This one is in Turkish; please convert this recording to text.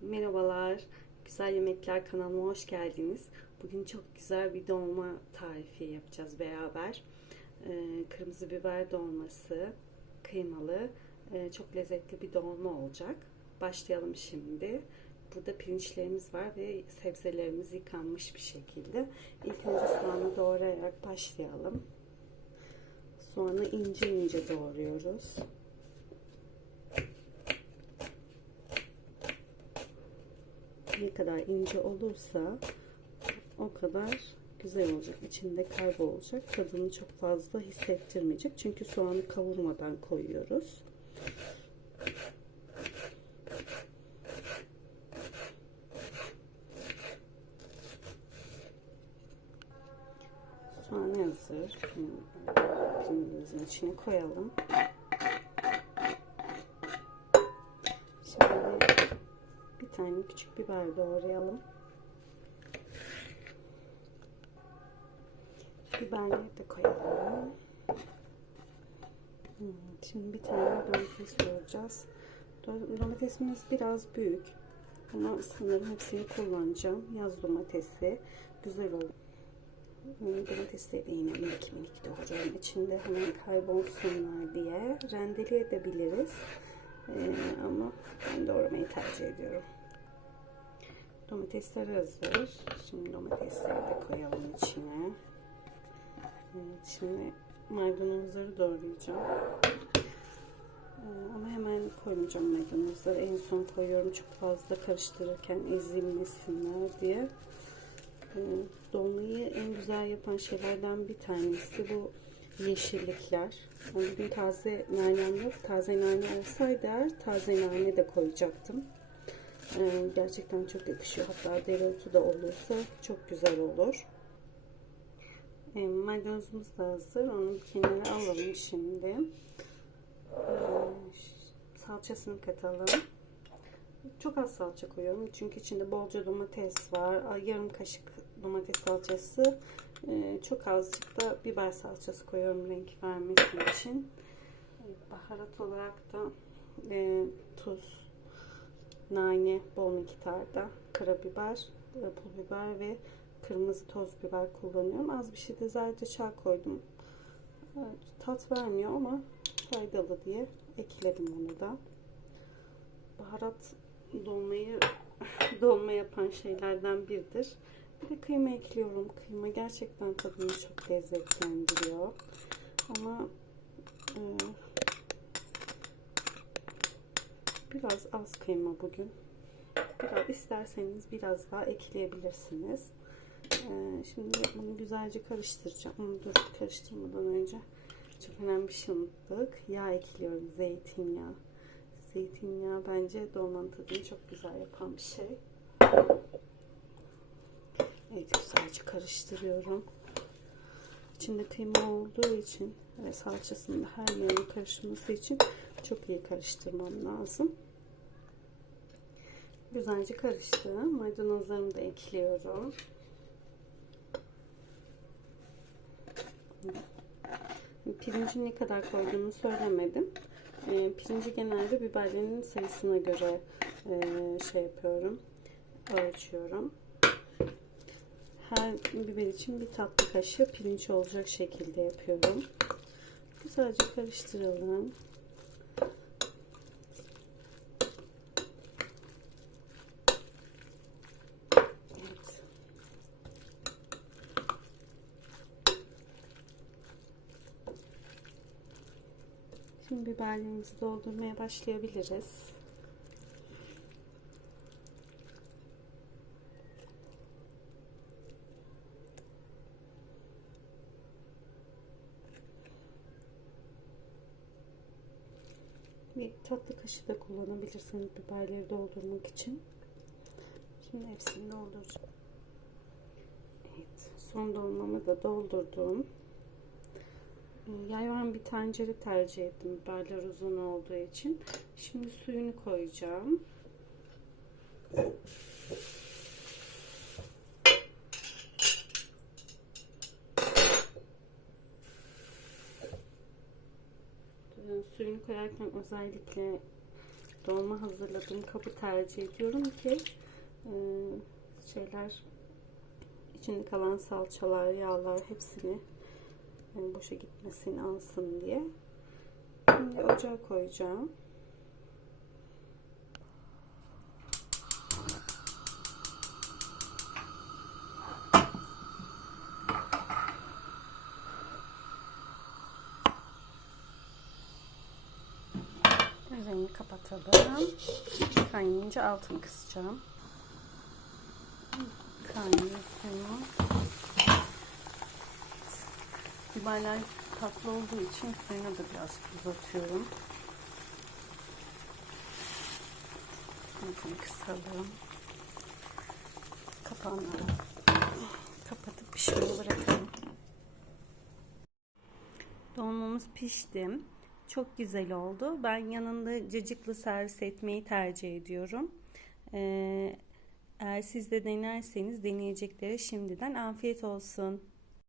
Merhabalar, Güzel Yemekler kanalıma hoş geldiniz. Bugün çok güzel bir dolma tarifi yapacağız beraber. Ee, kırmızı biber dolması, kıymalı, ee, çok lezzetli bir dolma olacak. Başlayalım şimdi. Burada pirinçlerimiz var ve sebzelerimiz yıkanmış bir şekilde. İlk önce soğanı doğrayarak başlayalım. Soğanı ince ince doğruyoruz. Ne kadar ince olursa o kadar güzel olacak. İçinde kaybolacak. Tadını çok fazla hissettirmeyecek. Çünkü soğanı kavurmadan koyuyoruz. Soğan hazır. Pirincimizin içine koyalım. Tane küçük biber doğrayalım. Biberleri de koyalım. Şimdi bir tane domates doğrayacağız. Domatesimiz biraz büyük. Ama sanırım hepsini kullanacağım. Yaz domatesi. Güzel olur. Domatesleri de yine minik minik doğruyorum. İçinde hemen kaybolsunlar diye. Rendeleyebiliriz. Ee, ama ben doğramayı tercih ediyorum. Domatesler hazır. Şimdi domatesleri de koyalım içine. Evet, şimdi maydanozları doğrayacağım. Ee, ama hemen koymayacağım maydanozları. En son koyuyorum çok fazla karıştırırken ezilmesinler diye. Ee, dolmayı en güzel yapan şeylerden bir tanesi bu yeşillikler. Bugün taze nanem yok. Taze nane olsaydı taze nane de koyacaktım. Ee, gerçekten çok yakışıyor. Hatta dereotu da olursa çok güzel olur. Ee, maydanozumuz da hazır. Onu bir kenara alalım şimdi. Ee, salçasını katalım. Çok az salça koyuyorum. Çünkü içinde bolca domates var. Yarım kaşık domates salçası. Çok azıcık da biber salçası koyuyorum renk vermesi için. Baharat olarak da e, tuz, nane bol miktarda, karabiber, pul biber ve kırmızı toz biber kullanıyorum. Az bir şey de zerdeçal koydum. Evet, tat vermiyor ama faydalı diye ekledim onu da. Baharat dolmayı dolma yapan şeylerden biridir. Bir de kıyma ekliyorum. Kıyma gerçekten tadını çok lezzetlendiriyor. Ama e, biraz az kıyma bugün. Biraz isterseniz biraz daha ekleyebilirsiniz. E, şimdi bunu güzelce karıştıracağım. Dur karıştırmadan önce çok önemli bir şey unuttuk. Yağ ekliyorum. Zeytinyağı. Zeytinyağı bence dolmanın tadını çok güzel yapan bir şey. Evet güzelce karıştırıyorum. İçinde kıyma olduğu için ve salçasının her yerine karışması için çok iyi karıştırmam lazım. Güzelce karıştı. Maydanozlarımı da ekliyorum. Pirinci ne kadar koyduğumu söylemedim. Pirinci genelde biberlerin sayısına göre şey yapıyorum. Ölçüyorum her biber için bir tatlı kaşığı pirinç olacak şekilde yapıyorum. Güzelce karıştıralım. Evet. Şimdi biberlerimizi doldurmaya başlayabiliriz. bir tatlı kaşığı da kullanabilirsiniz biberleri doldurmak için. Şimdi hepsini dolduracağım. Evet, son dolmamı da doldurdum. Ee, yayvan bir tencere tercih ettim biberler uzun olduğu için. Şimdi suyunu koyacağım. suyunu koyarken özellikle dolma hazırladığım kabı tercih ediyorum ki e, şeyler içinde kalan salçalar, yağlar hepsini e, boşa gitmesini alsın diye. Şimdi ocağa koyacağım. Üzerini kapatalım. Kaynayınca altını kısacağım. Biberler tatlı olduğu için suyuna da biraz tuz atıyorum. Altını kısalım. Kapağını kapatıp pişmeye bırakalım. Dolmamız pişti. Çok güzel oldu. Ben yanında cacıklı servis etmeyi tercih ediyorum. Ee, eğer siz de denerseniz deneyeceklere şimdiden afiyet olsun.